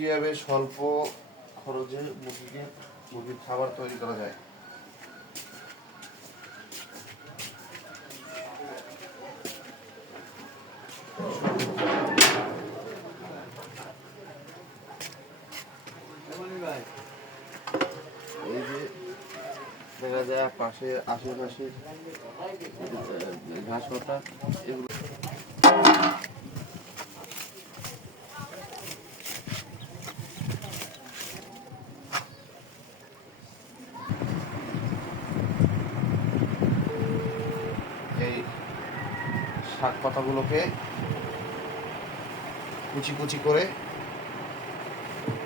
কিভাবে স্বল্প খরচে মুরগির খাবার তৈরি করা যায়। এই যে দেখা যায় পাশে আশেপাশে ঘাস পাতা এগুলো এই শাক পাতাগুলোকে কুচি কুচি করে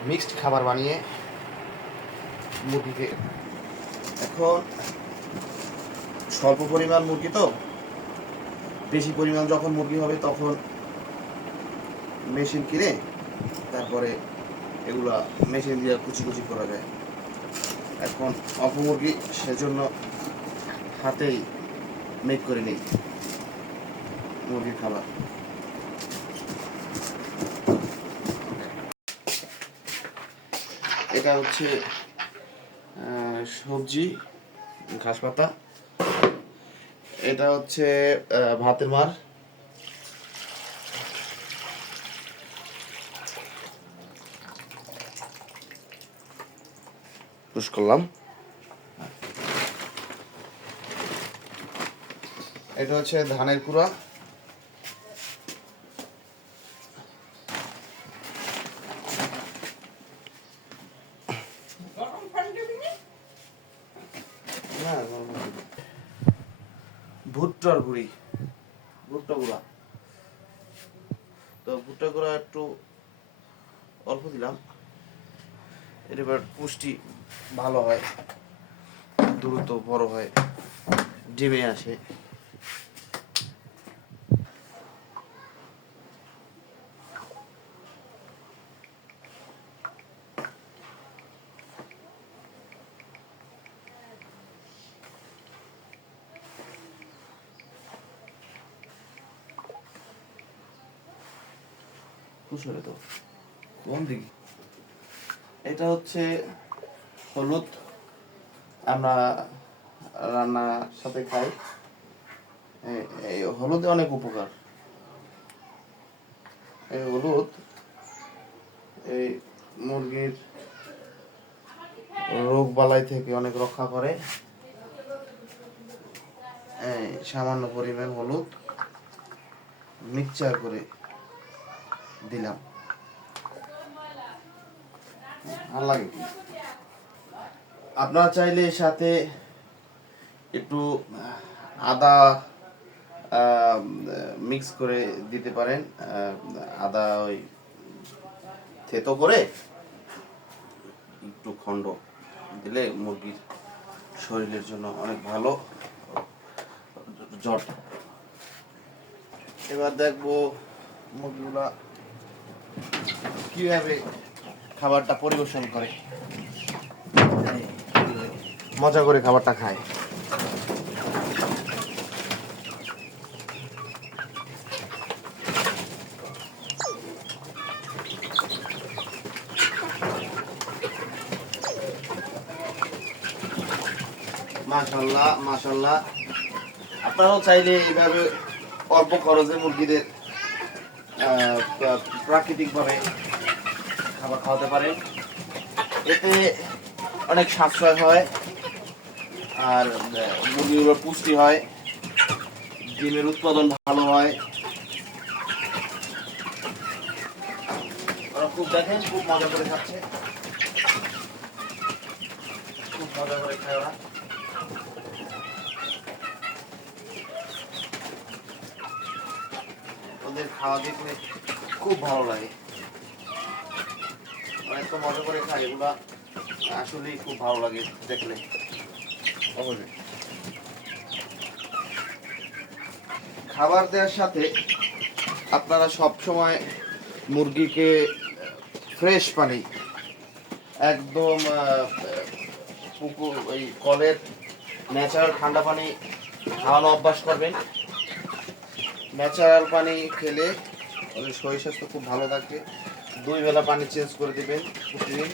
মিক্সড খাবার বানিয়ে মুরগিকে, এখন স্বল্প পরিমাণ মুরগি তো, বেশি পরিমাণ যখন মুরগি হবে তখন মেশিন কিনে তারপরে এগুলা মেশিন দিয়ে কুচি কুচি করা যায়। এখন অল্প মুরগি, সেজন্য হাতেই মেক করে নিই মুরগির খাবার। এটা হচ্ছে সবজি, ঘাস পাতা। এটা হচ্ছে ভাতের মার। পুশ করলাম। এটা হচ্ছে ধানের কুড়া। ভুট্টার গুঁড়ি, ভুট্টা গুঁড়া। তো ভুট্টা গুঁড়া একটু অল্প দিলাম, এবার পুষ্টি ভালো হয়, দ্রুত বড় হয়, ডিমে আসে। কোন দিকে? এটা হচ্ছে হলুদ, আমরা রান্নার সাথে খাই। এই হলুদে অনেক উপকার। এই হলুদ এই মুরগির রোগ বালাই থেকে অনেক রক্ষা করে। এই সামান্য পরিমাণ হলুদ মিক্সচার করে দিলাম, ভালো লাগে। আপনারা চাইলে এর সাথে একটু আদা মিক্স করে দিতে পারেন। আদা ওই থেতো করে একটু খণ্ড দিলে মুরগির শরীরের জন্য অনেক ভালো। জট। এবার দেখবো মুরগিগুলা কিভাবে খাবারটা পরিবেশন করে, মজা করে খাবারটা খায়। মাশাআল্লাহ মাশাআল্লাহ। আপনারাও চাইলে এইভাবে অল্প খরচে মুরগিদের প্রাকৃতিকভাবে খাবার খাওয়াতে পারেন। এতে অনেক সাশ্রয় হয়, আর মুরগিগুলোর পুষ্টি হয়, ডিমের উৎপাদন ভালো হয়। ওরা খুব দেখেন, খুব মজা করে খাচ্ছে, খুব মজা করে খায় ওরা। ওদের খাওয়া দেখলে খুব ভালো লাগে, অনেক তো মজা করে খায়। এগুলা আসলেই খুব ভালো লাগে দেখলে। খাবার দেওয়ার সাথে আপনারা সব সময় মুরগিকে ফ্রেশ পানি, একদম পুকুর ওই কলের ন্যাচারাল ঠান্ডা পানি খাওয়ানো অভ্যাস করবেন। ন্যাচারাল পানি খেলে ওদের শরীর স্বাস্থ্য খুব ভালো থাকে। 2 বেলা পানি চেঞ্জ করে দিবেন প্রতিদিন।